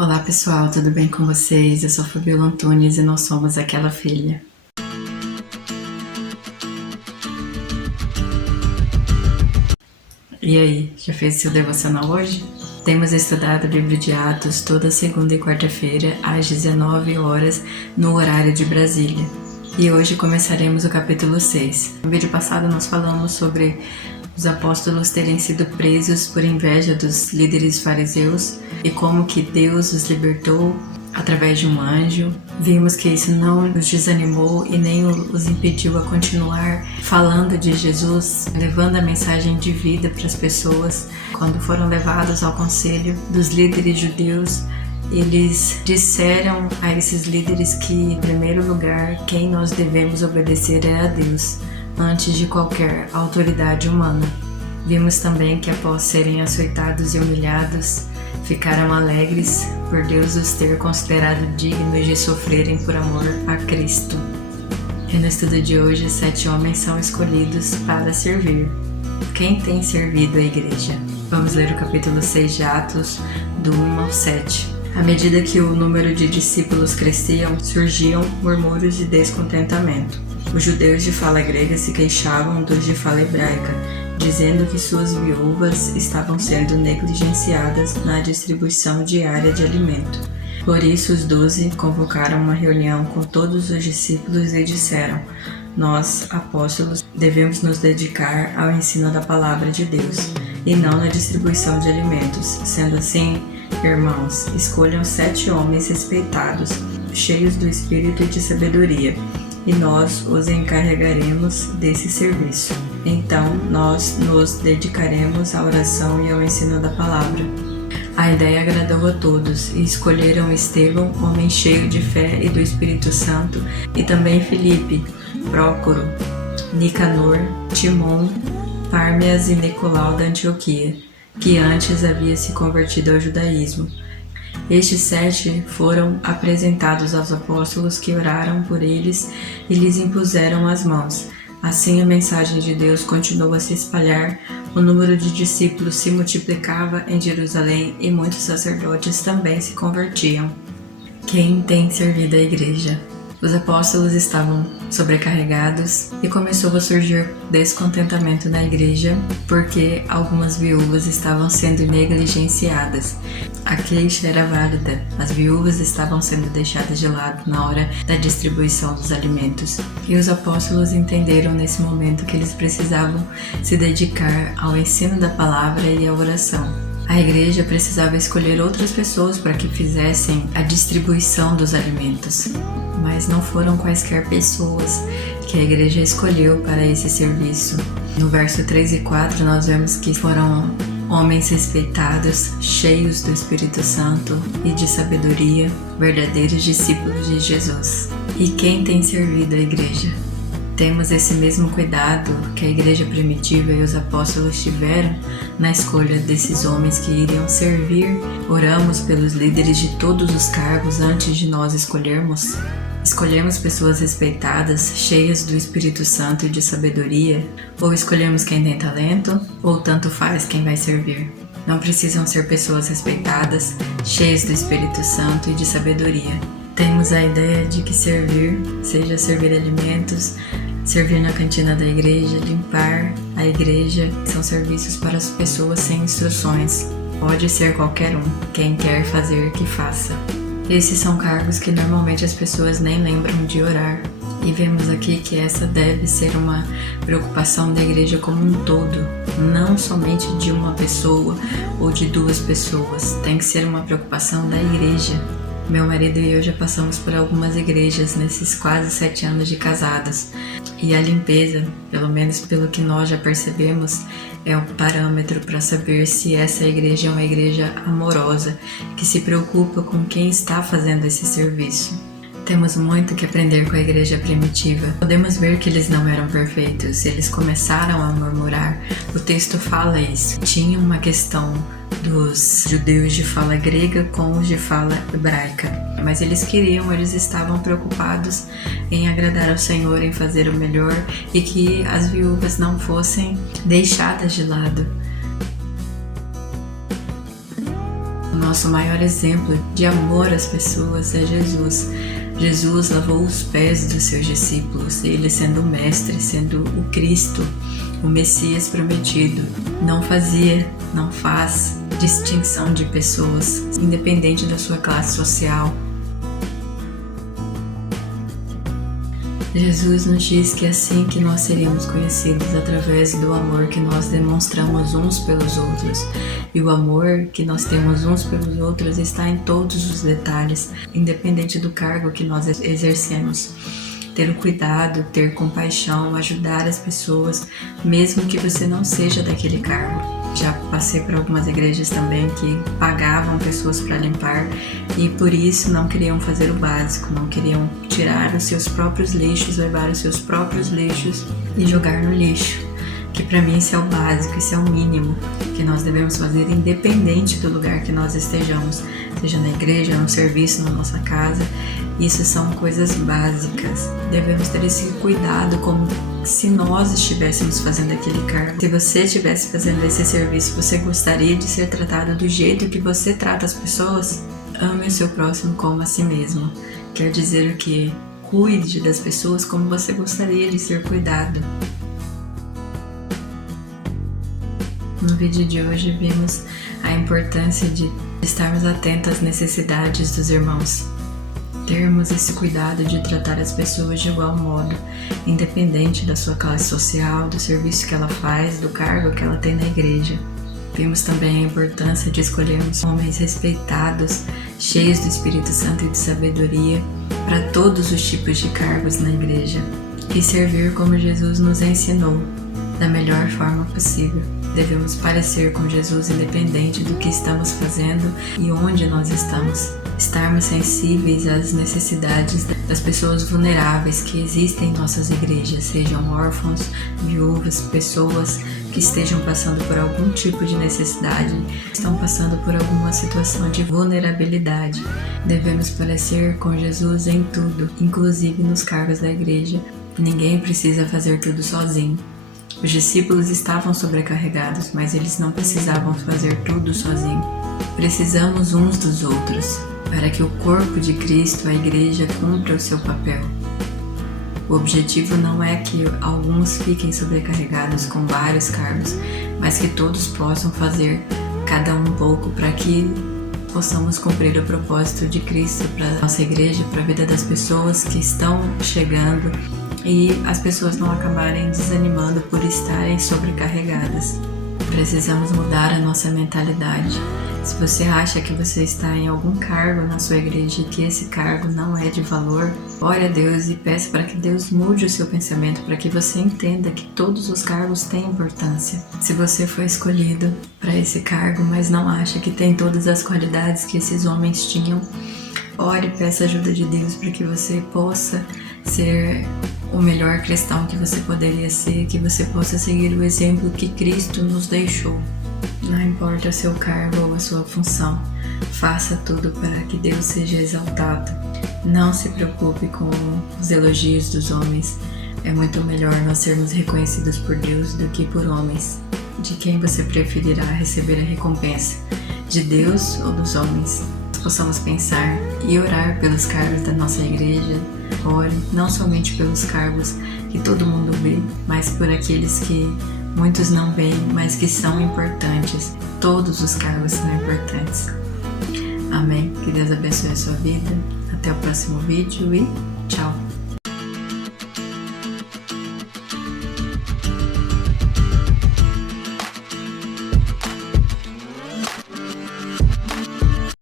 Olá pessoal, tudo bem com vocês? Eu sou Fabiola Antunes e nós somos Aquela Filha. E aí, já fez seu devocional hoje? Temos estudado o livro de Atos toda segunda e quarta-feira às 19 horas no horário de Brasília. E hoje começaremos o capítulo 6. No vídeo passado nós falamos sobre os apóstolos terem sido presos por inveja dos líderes fariseus e como que Deus os libertou através de um anjo. Vimos que isso não os desanimou e nem os impediu a continuar falando de Jesus, levando a mensagem de vida para as pessoas. Quando foram levados ao conselho dos líderes judeus, eles disseram a esses líderes que, em primeiro lugar, quem nós devemos obedecer é a Deus, antes de qualquer autoridade humana. Vimos também que, após serem açoitados e humilhados, ficaram alegres por Deus os ter considerado dignos de sofrerem por amor a Cristo. E no estudo de hoje, 7 homens são escolhidos para servir. Quem tem servido a igreja? Vamos ler o capítulo 6 de Atos, do 1 ao 7. À medida que o número de discípulos cresciam, surgiam murmúrios de descontentamento. Os judeus de fala grega se queixavam dos de fala hebraica, dizendo que suas viúvas estavam sendo negligenciadas na distribuição diária de alimento. Por isso os 12 convocaram uma reunião com todos os discípulos e disseram: nós, apóstolos, devemos nos dedicar ao ensino da palavra de Deus, e não na distribuição de alimentos. Sendo assim, irmãos, escolham 7 homens respeitados, cheios do espírito e de sabedoria, e nós os encarregaremos desse serviço. Então, nós nos dedicaremos à oração e ao ensino da palavra. A ideia agradou a todos e escolheram Estevão, homem cheio de fé e do Espírito Santo, e também Filipe, Prócoro, Nicanor, Timon, Pármeas e Nicolau da Antioquia, que antes havia se convertido ao judaísmo. Estes 7 foram apresentados aos apóstolos, que oraram por eles e lhes impuseram as mãos. Assim a mensagem de Deus continuou a se espalhar, o número de discípulos se multiplicava em Jerusalém e muitos sacerdotes também se convertiam. Quem tem servido a igreja? Os apóstolos estavam sobrecarregados e começou a surgir descontentamento na igreja porque algumas viúvas estavam sendo negligenciadas. A queixa era válida, as viúvas estavam sendo deixadas de lado na hora da distribuição dos alimentos. E os apóstolos entenderam nesse momento que eles precisavam se dedicar ao ensino da palavra e à oração. A igreja precisava escolher outras pessoas para que fizessem a distribuição dos alimentos, mas não foram quaisquer pessoas que a igreja escolheu para esse serviço. No verso 3 e 4 nós vemos que foram homens respeitados, cheios do Espírito Santo e de sabedoria, verdadeiros discípulos de Jesus. E quem tem servido a igreja? Temos esse mesmo cuidado que a igreja primitiva e os apóstolos tiveram na escolha desses homens que iriam servir? Oramos pelos líderes de todos os cargos antes de nós escolhermos? Escolhemos pessoas respeitadas, cheias do Espírito Santo e de sabedoria? Ou escolhemos quem tem talento? Ou tanto faz quem vai servir? Não precisam ser pessoas respeitadas, cheias do Espírito Santo e de sabedoria. Temos a ideia de que servir, seja servir alimentos, servir na cantina da igreja, limpar a igreja, são serviços para as pessoas sem instruções. Pode ser qualquer um, quem quer fazer que faça. Esses são cargos que normalmente as pessoas nem lembram de orar. E vemos aqui que essa deve ser uma preocupação da igreja como um todo, não somente de uma pessoa ou de 2 pessoas. Tem que ser uma preocupação da igreja. Meu marido e eu já passamos por algumas igrejas nesses quase 7 anos de casados. E a limpeza, pelo menos pelo que nós já percebemos, é um parâmetro para saber se essa igreja é uma igreja amorosa, que se preocupa com quem está fazendo esse serviço. Temos muito que aprender com a igreja primitiva. Podemos ver que eles não eram perfeitos, eles começaram a murmurar. O texto fala isso. Tinha uma questão dos judeus de fala grega com os de fala hebraica, mas eles estavam preocupados em agradar ao Senhor, em fazer o melhor e que as viúvas não fossem deixadas de lado. nosso maior exemplo de amor às pessoas é Jesus. Jesus lavou os pés dos seus discípulos, ele sendo o mestre, sendo o Cristo, o Messias prometido. Não faz distinção de pessoas, independente da sua classe social. Jesus nos diz que é assim que nós seremos conhecidos, através do amor que nós demonstramos uns pelos outros. E o amor que nós temos uns pelos outros está em todos os detalhes, independente do cargo que nós exercemos. Ter o cuidado, ter compaixão, ajudar as pessoas, mesmo que você não seja daquele cargo. Já passei por algumas igrejas também que pagavam pessoas para limpar e por isso não queriam fazer o básico, não queriam tirar os seus próprios lixos, levar os seus próprios lixos e jogar no lixo. Que para mim isso é o básico, isso é o mínimo que nós devemos fazer, independente do lugar que nós estejamos, seja na igreja, no serviço, na nossa casa. Isso são coisas básicas. Devemos ter esse cuidado como se nós estivéssemos fazendo aquele cargo. Se você estivesse fazendo esse serviço, você gostaria de ser tratado do jeito que você trata as pessoas? Ame o seu próximo como a si mesmo. Quer dizer o quê? Cuide das pessoas como você gostaria de ser cuidado. No vídeo de hoje vimos a importância de estarmos atentos às necessidades dos irmãos. Termos esse cuidado de tratar as pessoas de igual modo, independente da sua classe social, do serviço que ela faz, do cargo que ela tem na igreja. Vimos também a importância de escolhermos homens respeitados, cheios do Espírito Santo e de sabedoria, para todos os tipos de cargos na igreja, e servir como Jesus nos ensinou, da melhor forma possível. Devemos parecer com Jesus independente do que estamos fazendo e onde nós estamos. Estarmos sensíveis às necessidades das pessoas vulneráveis que existem em nossas igrejas, sejam órfãos, viúvas, pessoas que estejam passando por algum tipo de necessidade, estão passando por alguma situação de vulnerabilidade. Devemos parecer com Jesus em tudo, inclusive nos cargos da igreja. Ninguém precisa fazer tudo sozinho. Os discípulos estavam sobrecarregados, mas eles não precisavam fazer tudo sozinhos. Precisamos uns dos outros, para que o corpo de Cristo, a igreja, cumpra o seu papel. O objetivo não é que alguns fiquem sobrecarregados com vários cargos, mas que todos possam fazer cada um pouco para que possamos cumprir o propósito de Cristo para a nossa igreja, para a vida das pessoas que estão chegando e as pessoas não acabarem desanimando por estarem sobrecarregadas. Precisamos mudar a nossa mentalidade. Se você acha que você está em algum cargo na sua igreja e que esse cargo não é de valor, ore a Deus e peça para que Deus mude o seu pensamento, para que você entenda que todos os cargos têm importância. Se você foi escolhido para esse cargo, mas não acha que tem todas as qualidades que esses homens tinham, ore e peça a ajuda de Deus para que você possa ser o melhor cristão que você poderia ser, que você possa seguir o exemplo que Cristo nos deixou. Não importa o seu cargo ou a sua função, faça tudo para que Deus seja exaltado. Não se preocupe com os elogios dos homens. É muito melhor nós sermos reconhecidos por Deus do que por homens. De quem você preferirá receber a recompensa? De Deus ou dos homens? Possamos pensar e orar pelos cargos da nossa igreja. Ore não somente pelos cargos que todo mundo vê, mas por aqueles que muitos não veem, mas que são importantes. Todos os cargos são importantes. Amém. Que Deus abençoe a sua vida. Até o próximo vídeo e tchau.